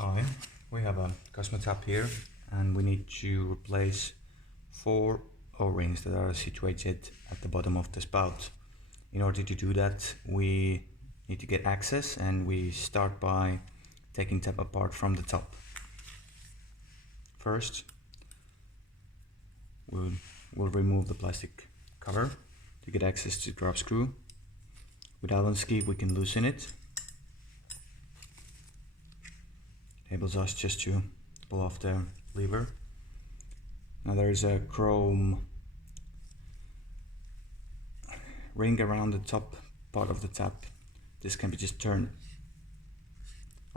Hi, we have a Cosmo tap here and we need to replace 4 O-rings that are situated at the bottom of the spout. In order to do that, we need to get access, and we start by taking tap apart from the top. First, we'll remove the plastic cover to get access to the drop screw. With Allen key we can loosen it. Enables us just to pull off the lever. Now there is a chrome ring around the top part of the tap. This can be just turned,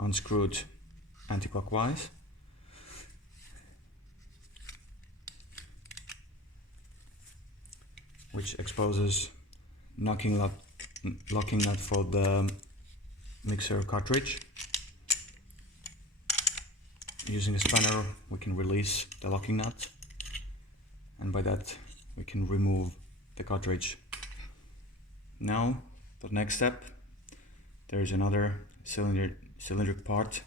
unscrewed anti-clockwise. Which exposes locking nut for the mixer cartridge. Using a spanner we can release the locking nut, and by that we can remove the cartridge. Now for the next step, there is another cylindric part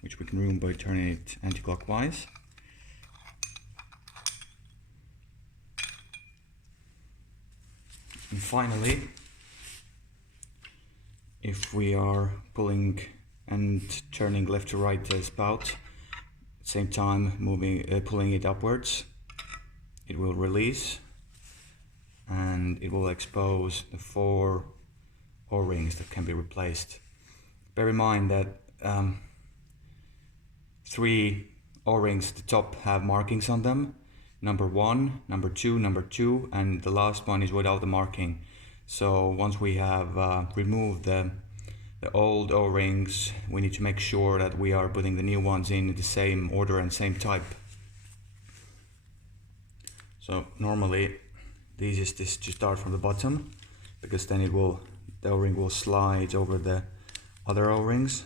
which we can remove by turning it anti-clockwise. And finally, if we are pulling and turning left to right the spout, at the same time pulling it upwards, it will release and it will expose the 4 O-rings that can be replaced. Bear in mind that 3 O-rings at the top have markings on them. Number 1, number 2, and the last one is without the marking. So once we have removed the old O-rings, we need to make sure that we are putting the new ones in the same order and same type. So normally the easiest is to start from the bottom, because then the O-ring will slide over the other O-rings.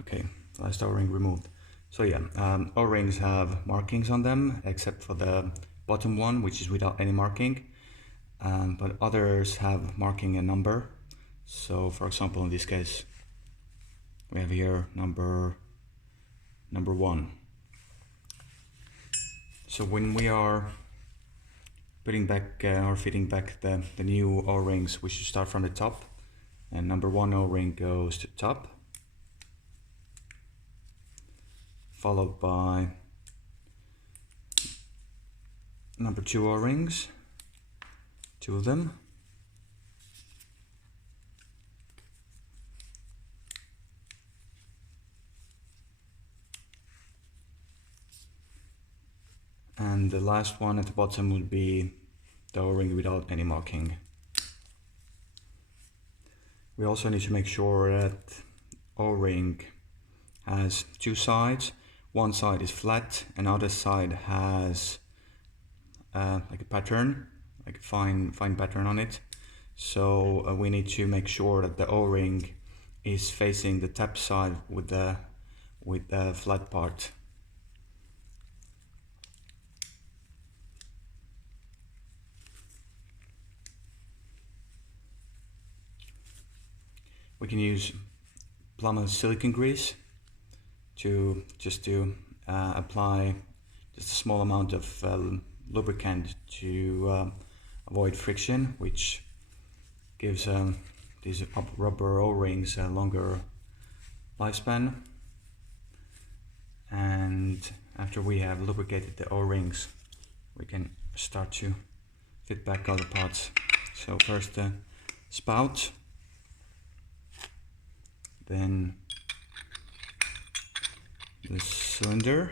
Okay, last O-ring removed. So yeah, O-rings have markings on them, except for the bottom one, which is without any marking. But others have marking a number. So for example, in this case, we have here number 1. So when we are putting back or fitting back the new O-rings, we should start from the top, and number 1 O-ring goes to the top, followed by number 2 O-rings, 2 of them, and the last one at the bottom would be the O-ring without any marking. We also need to make sure that O-ring has 2 sides. One side is flat, and other side has like a pattern, like a fine pattern on it. So we need to make sure that the O-ring is facing the tap side with the flat part. We can use plumber's silicone grease to apply just a small amount of lubricant to avoid friction, which gives these rubber O-rings a longer lifespan. And after we have lubricated the O-rings, we can start to fit back other parts. So first the spout, then the cylinder,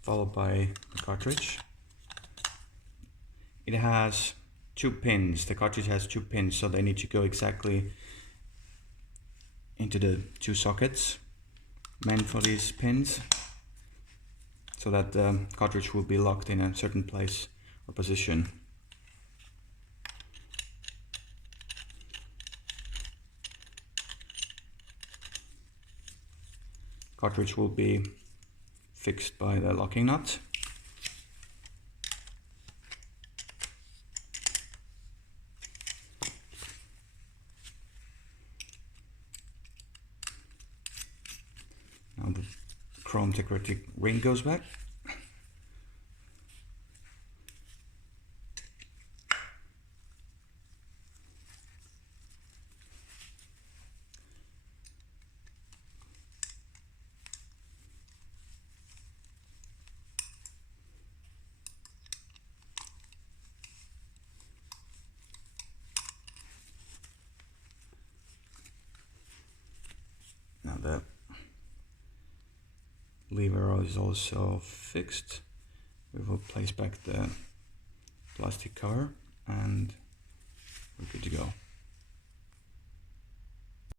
followed by the cartridge, it has 2 pins. The cartridge has 2 pins, so they need to go exactly into the 2 sockets meant for these pins, so that the cartridge will be locked in a certain place or position. Cartridge will be fixed by the locking nut. Now the chrome decorative ring goes back. Now the lever is also fixed. We will place back the plastic cover and we're good to go.